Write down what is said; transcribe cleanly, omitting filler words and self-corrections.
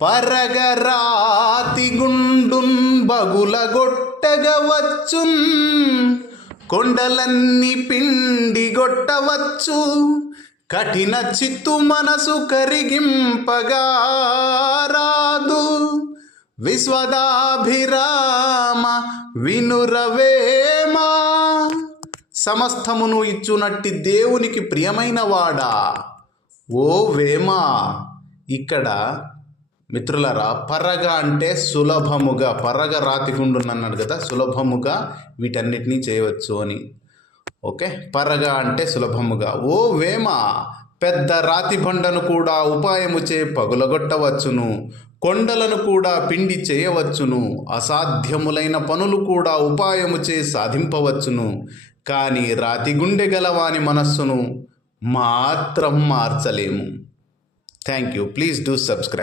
పరగరాతి గుండున్ బగులగొట్టగవచ్చున్ కొండలన్నీ పిండిగొట్టవచ్చు కఠిన చిత్తు మనసు కరిగింపగా రాదు. విశ్వదాభిరామ వినురవేమా సమస్తమును ఇచ్చునట్టి దేవునికి ప్రియమైన వాడా ఓ వేమా. ఇక్కడ మిత్రులారా, పరగ అంటే సులభముగా, పరగ రాతిగుండును అన్నాడు కదా, సులభముగా వీటన్నిటినీ చేయవచ్చు అని. ఓకే, పరగ అంటే సులభముగా. ఓ వేమ, పెద్ద రాతి బండను కూడా ఉపాయము చే పగులగొట్టవచ్చును, కొండలను కూడా పిండి చేయవచ్చును, అసాధ్యములైన పనులు కూడా ఉపాయము చే సాధింపవచ్చును, కానీ రాతి గుండె గలవాని మనస్సును మాత్రం మార్చలేము. Thank you. Please do subscribe.